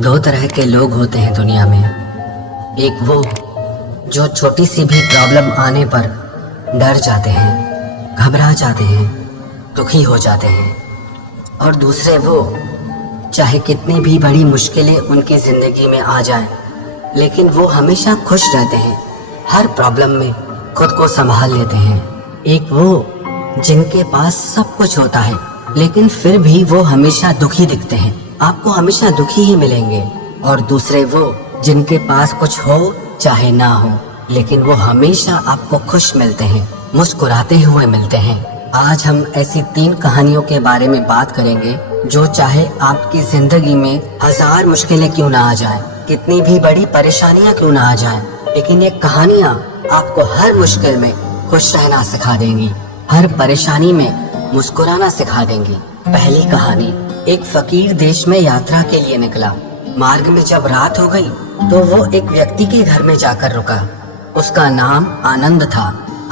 दो तरह के लोग होते हैं दुनिया में। एक वो जो छोटी सी भी प्रॉब्लम आने पर डर जाते हैं, घबरा जाते हैं, दुखी हो जाते हैं। और दूसरे वो चाहे कितनी भी बड़ी मुश्किलें उनकी ज़िंदगी में आ जाए, लेकिन वो हमेशा खुश रहते हैं, हर प्रॉब्लम में खुद को संभाल लेते हैं। एक वो जिनके पास सब कुछ होता है, लेकिन फिर भी वो हमेशा दुखी दिखते हैं, आपको हमेशा दुखी ही मिलेंगे। और दूसरे वो जिनके पास कुछ हो चाहे ना हो, लेकिन वो हमेशा आपको खुश मिलते हैं, मुस्कुराते हुए मिलते हैं। आज हम ऐसी 3 कहानियों के बारे में बात करेंगे जो चाहे आपकी जिंदगी में 1000 मुश्किलें क्यों ना आ जाए, कितनी भी बड़ी परेशानियां क्यों ना आ जाए, लेकिन ये कहानियां आपको हर मुश्किल में खुश रहना सिखा देंगी, हर परेशानी में मुस्कुराना सिखा देंगी। पहली कहानी। एक फकीर देश में यात्रा के लिए निकला। मार्ग में जब रात हो गई तो वो एक व्यक्ति के घर में जाकर रुका। उसका नाम आनंद था।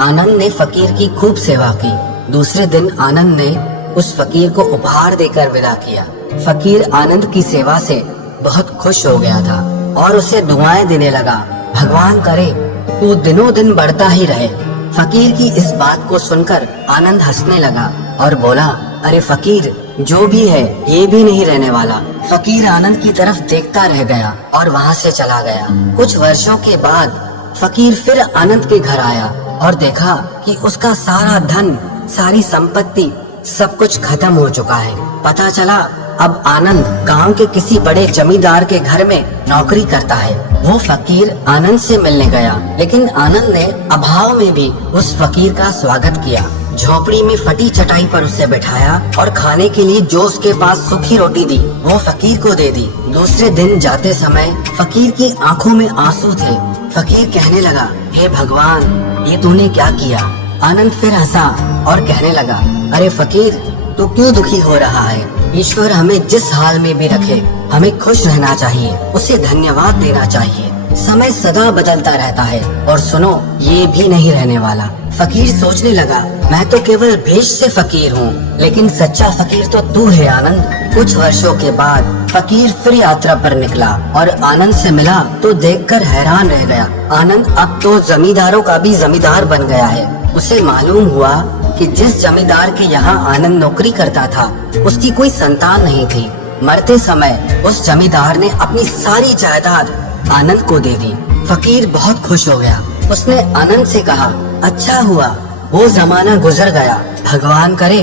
आनंद ने फकीर की खूब सेवा की। दूसरे दिन आनंद ने उस फकीर को उपहार देकर विदा किया। फकीर आनंद की सेवा से बहुत खुश हो गया था और उसे दुआएं देने लगा, भगवान करे तू दिनों दिन बढ़ता ही रहे। फकीर की इस बात को सुनकर आनंद हंसने लगा और बोला, अरे फकीर, जो भी है ये भी नहीं रहने वाला। फकीर आनंद की तरफ देखता रह गया और वहाँ से चला गया। कुछ वर्षों के बाद फकीर फिर आनंद के घर आया और देखा कि उसका सारा धन, सारी संपत्ति, सब कुछ खत्म हो चुका है। पता चला अब आनंद गांव के किसी बड़े जमींदार के घर में नौकरी करता है। वो फकीर आनंद से मिलने गया, लेकिन आनंद ने अभाव में भी उस फकीर का स्वागत किया। झोपड़ी में फटी चटाई पर उसे बिठाया और खाने के लिए जो उसके पास सूखी रोटी दी वो फकीर को दे दी। दूसरे दिन जाते समय फकीर की आंखों में आंसू थे। फकीर कहने लगा, हे भगवान, ये तूने क्या किया? आनंद फिर हंसा और कहने लगा, अरे फकीर, तू क्यों दुखी हो रहा है? ईश्वर हमें जिस हाल में भी रखे, हमें खुश रहना चाहिए, उसे धन्यवाद देना चाहिए। समय सदा बदलता रहता है और सुनो, ये भी नहीं रहने वाला। फकीर सोचने लगा, मैं तो केवल भेष से फकीर हूँ, लेकिन सच्चा फकीर तो तू है आनंद। कुछ वर्षों के बाद फकीर फिर यात्रा पर निकला और आनंद से मिला तो देखकर हैरान रह गया। आनंद अब तो जमींदारों का भी जमींदार बन गया है। उसे मालूम हुआ कि जिस जमींदार के यहाँ आनंद नौकरी करता था उसकी कोई संतान नहीं थी। मरते समय उस जमींदार ने अपनी सारी जायदाद आनंद को दे दी। फकीर बहुत खुश हो गया। उसने आनंद से कहा, अच्छा हुआ वो जमाना गुजर गया, भगवान करे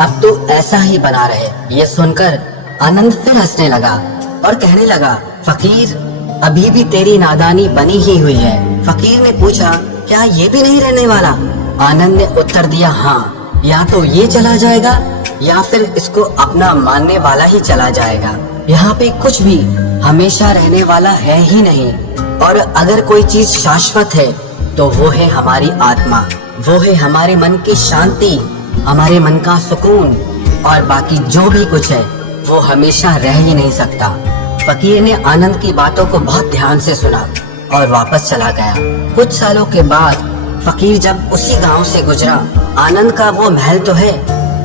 अब तो ऐसा ही बना रहे। ये सुनकर आनंद फिर हंसने लगा और कहने लगा, फकीर, अभी भी तेरी नादानी बनी ही हुई है। फकीर ने पूछा, क्या ये भी नहीं रहने वाला? आनंद ने उत्तर दिया, हाँ, या तो ये चला जाएगा या फिर इसको अपना मानने वाला ही चला जाएगा। यहाँ पे कुछ भी हमेशा रहने वाला है ही नहीं। और अगर कोई चीज शाश्वत है तो वो है हमारी आत्मा, वो है हमारे मन की शांति, हमारे मन का सुकून। और बाकी जो भी कुछ है वो हमेशा रह ही नहीं सकता। फकीर ने आनंद की बातों को बहुत ध्यान से सुना और वापस चला गया। कुछ सालों के बाद फकीर जब उसी गांव से गुजरा, आनंद का वो महल तो है,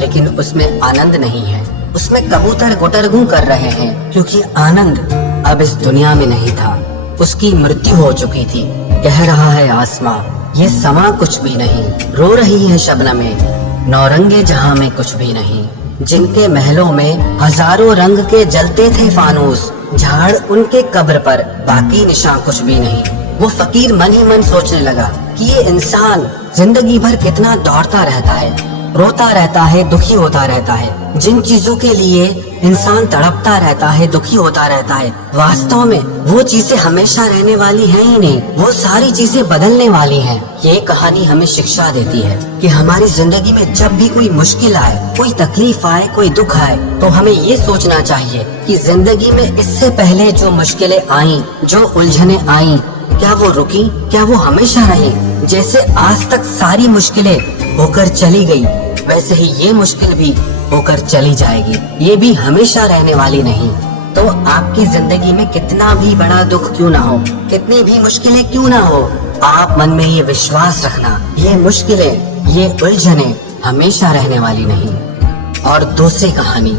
लेकिन उसमें आनंद नहीं है। उसमें कबूतर गुटरगू कर रहे हैं, क्योंकि आनंद अब इस दुनिया में नहीं था। उसकी मृत्यु हो चुकी थी। कह रहा है आसमां, ये समा कुछ भी नहीं। रो रही है शबनमें, नौरंगे जहां में कुछ भी नहीं। जिनके महलों में हजारों रंग के जलते थे फानूस, झाड़ उनके कब्र पर, बाकी निशान कुछ भी नहीं। वो फकीर मन ही मन सोचने लगा कि ये इंसान जिंदगी भर कितना दौड़ता रहता है, रोता रहता है, दुखी होता रहता है। जिन चीजों के लिए इंसान तड़पता रहता है, दुखी होता रहता है, वास्तव में वो चीजें हमेशा रहने वाली हैं ही नहीं, वो सारी चीजें बदलने वाली हैं। ये कहानी हमें शिक्षा देती है कि हमारी जिंदगी में जब भी कोई मुश्किल आए, कोई तकलीफ आए, कोई दुख आए, तो हमें ये सोचना चाहिए कि जिंदगी में इससे पहले जो मुश्किलें आई, जो उलझने आई, क्या वो रुकी? क्या वो हमेशा रही? जैसे आज तक सारी मुश्किलें होकर चली गई, वैसे ही ये मुश्किल भी होकर चली जाएगी। ये भी हमेशा रहने वाली नहीं। तो आपकी जिंदगी में कितना भी बड़ा दुख क्यों ना हो, कितनी भी मुश्किलें क्यों ना हो, आप मन में ये विश्वास रखना, ये मुश्किलें, ये उलझने हमेशा रहने वाली नहीं। और दूसरी कहानी।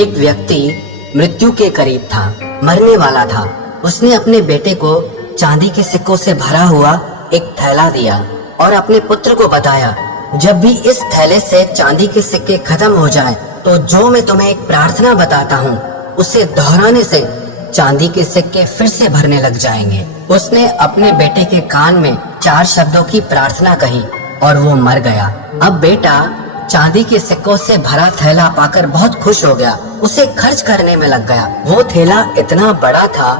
एक व्यक्ति मृत्यु के करीब था। मरने वाला था। उसने अपने बेटे को चांदी के सिक्कों से भरा हुआ एक थैला दिया और अपने पुत्र को बताया, जब भी इस थैले से चांदी के सिक्के खत्म हो जाएं, तो जो मैं तुम्हें एक प्रार्थना बताता हूँ उसे दोहराने से चांदी के सिक्के फिर से भरने लग जाएंगे। उसने अपने बेटे के कान में 4 शब्दों की प्रार्थना कही और वो मर गया। अब बेटा चांदी के सिक्कों से भरा थैला पाकर बहुत खुश हो गया। उसे खर्च करने में लग गया। वो थैला इतना बड़ा था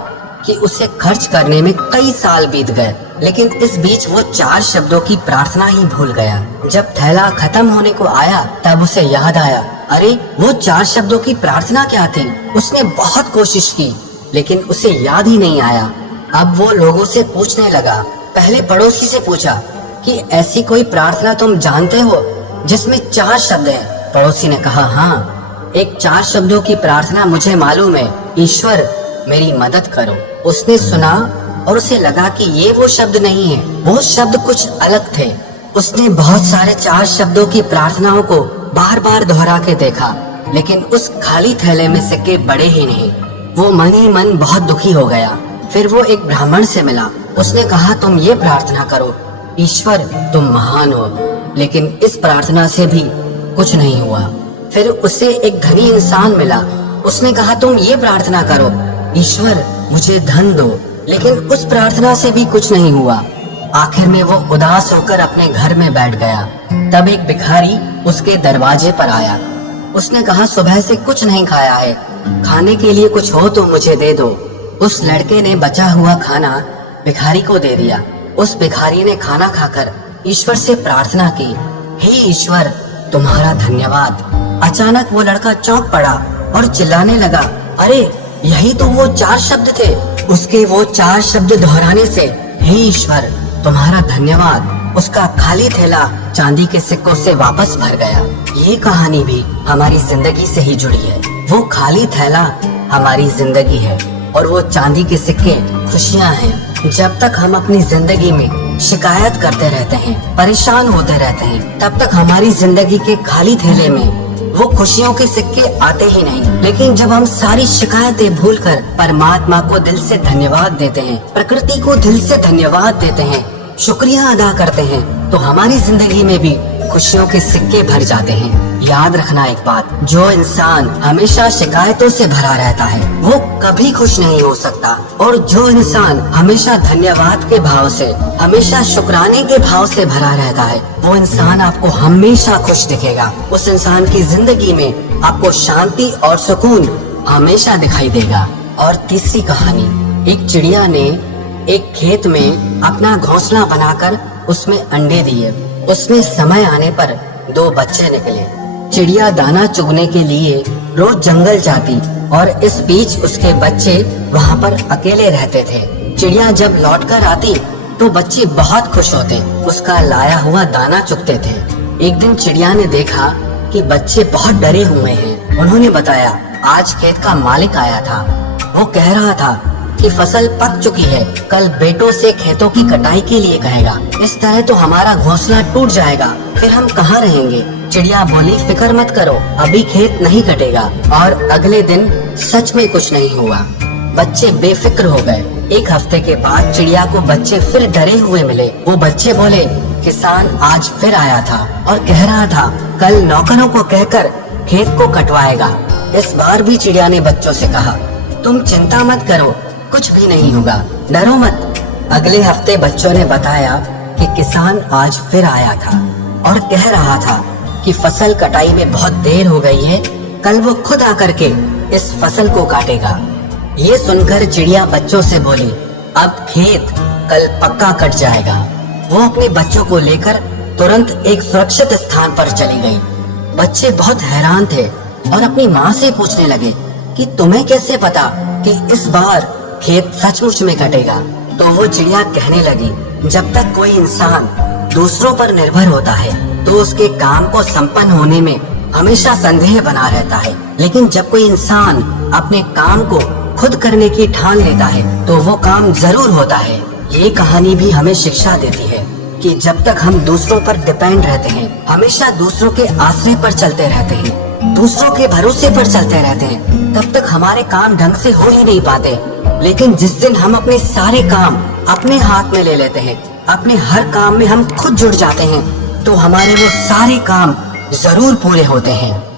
कि उसे खर्च करने में कई साल बीत गए, लेकिन इस बीच वो 4 शब्दों की प्रार्थना ही भूल गया। जब थैला खत्म होने को आया तब उसे याद आया, अरे वो 4 शब्दों की प्रार्थना क्या थी। उसने बहुत कोशिश की लेकिन उसे याद ही नहीं आया। अब वो लोगों से पूछने लगा। पहले पड़ोसी से पूछा कि ऐसी कोई प्रार्थना तुम जानते हो जिसमें 4 शब्द हैं? पड़ोसी ने कहा, हाँ, एक 4 शब्दों की प्रार्थना मुझे मालूम है, ईश्वर मेरी मदद करो। उसने सुना और उसे लगा कि ये वो शब्द नहीं है, वो शब्द कुछ अलग थे। उसने बहुत सारे 4 शब्दों की प्रार्थनाओं को बार बार दोहरा के देखा, लेकिन उस खाली थैले में सिक्के बड़े ही नहीं। वो मन ही मन बहुत दुखी हो गया। फिर वो एक ब्राह्मण से मिला। उसने कहा, तुम ये प्रार्थना करो, ईश्वर तुम महान हो। लेकिन इस प्रार्थना से भी कुछ नहीं हुआ। फिर उसे एक धनी इंसान मिला। उसने कहा, तुम ये प्रार्थना करो, ईश्वर मुझे धन दो। लेकिन उस प्रार्थना से भी कुछ नहीं हुआ। आखिर में वो उदास होकर अपने घर में बैठ गया। तब एक भिखारी उसके दरवाजे पर आया। उसने कहा, सुबह से कुछ नहीं खाया है, खाने के लिए कुछ हो तो मुझे दे दो। उस लड़के ने बचा हुआ खाना भिखारी को दे दिया। उस भिखारी ने खाना खाकर ईश्वर से प्रार्थना की, हे ईश्वर तुम्हारा धन्यवाद। अचानक वो लड़का चौंक पड़ा और चिल्लाने लगा, अरे यही तो वो 4 शब्द थे। उसके वो 4 शब्द दोहराने से हे ईश्वर तुम्हारा धन्यवाद, उसका खाली थैला चांदी के सिक्कों से वापस भर गया। ये कहानी भी हमारी जिंदगी से ही जुड़ी है। वो खाली थैला हमारी जिंदगी है और वो चांदी के सिक्के खुशियाँ हैं। जब तक हम अपनी जिंदगी में शिकायत करते रहते हैं, परेशान होते रहते हैं, तब तक हमारी जिंदगी के खाली थैले में वो खुशियों के सिक्के आते ही नहीं। लेकिन जब हम सारी शिकायतें भूलकर परमात्मा को दिल से धन्यवाद देते हैं, प्रकृति को दिल से धन्यवाद देते हैं, शुक्रिया अदा करते हैं, तो हमारी जिंदगी में भी खुशियों के सिक्के भर जाते हैं। याद रखना एक बात, जो इंसान हमेशा शिकायतों से भरा रहता है वो कभी खुश नहीं हो सकता, और जो इंसान हमेशा धन्यवाद के भाव से, हमेशा शुक्राने के भाव से भरा रहता है, वो इंसान आपको हमेशा खुश दिखेगा। उस इंसान की जिंदगी में आपको शांति और सुकून हमेशा दिखाई देगा। और तीसरी कहानी, एक चिड़िया ने एक खेत में अपना घोंसला बनाकर उसमें अंडे दिए। उसमें समय आने पर 2 बच्चे निकले। चिड़िया दाना चुगने के लिए रोज जंगल जाती और इस बीच उसके बच्चे वहाँ पर अकेले रहते थे। चिड़िया जब लौटकर आती तो बच्चे बहुत खुश होते, उसका लाया हुआ दाना चुगते थे। एक दिन चिड़िया ने देखा कि बच्चे बहुत डरे हुए हैं। उन्होंने बताया, आज खेत का मालिक आया था, वो कह रहा था कि फसल पक चुकी है, कल बेटों से खेतों की कटाई के लिए कहेगा। इस तरह तो हमारा घोंसला टूट जाएगा, फिर हम कहाँ रहेंगे। चिड़िया बोली, फिक्र मत करो, अभी खेत नहीं कटेगा। और अगले दिन सच में कुछ नहीं हुआ। बच्चे बेफिक्र हो गए। 1 हफ्ते के बाद चिड़िया को बच्चे फिर डरे हुए मिले। वो बच्चे बोले, किसान आज फिर आया था और कह रहा था कल नौकरों को कहकर खेत को कटवाएगा। इस बार भी चिड़िया ने बच्चों से कहा, तुम चिंता मत करो, कुछ भी नहीं होगा, डरो मत। अगले हफ्ते बच्चों ने बताया कि किसान आज फिर आया था और कह रहा था कि फसल कटाई में बहुत देर हो गई है, कल वो खुद आकर के इस फसल को काटेगा। ये सुनकर चिड़िया बच्चों से बोली, अब खेत कल पक्का कट जाएगा। वो अपने बच्चों को लेकर तुरंत एक सुरक्षित स्थान पर चली गई। बच्चे बहुत हैरान थे और अपनी माँ से पूछने लगे कि तुम्हें कैसे पता कि इस बार खेत सचमुच में कटेगा। तो वो चिड़िया कहने लगी, जब तक कोई इंसान दूसरों पर निर्भर होता है तो उसके काम को संपन्न होने में हमेशा संदेह बना रहता है, लेकिन जब कोई इंसान अपने काम को खुद करने की ठान लेता है तो वो काम जरूर होता है। ये कहानी भी हमें शिक्षा देती है कि जब तक हम दूसरों पर डिपेंड रहते हैं, हमेशा दूसरों के आश्रय पर चलते रहते हैं, दूसरों के भरोसे पर चलते रहते हैं, तब तक हमारे काम ढंग से हो ही नहीं पाते। लेकिन जिस दिन हम अपने सारे काम अपने हाथ में ले लेते हैं, अपने हर काम में हम खुद जुड़ जाते हैं, तो हमारे वो सारे काम जरूर पूरे होते हैं।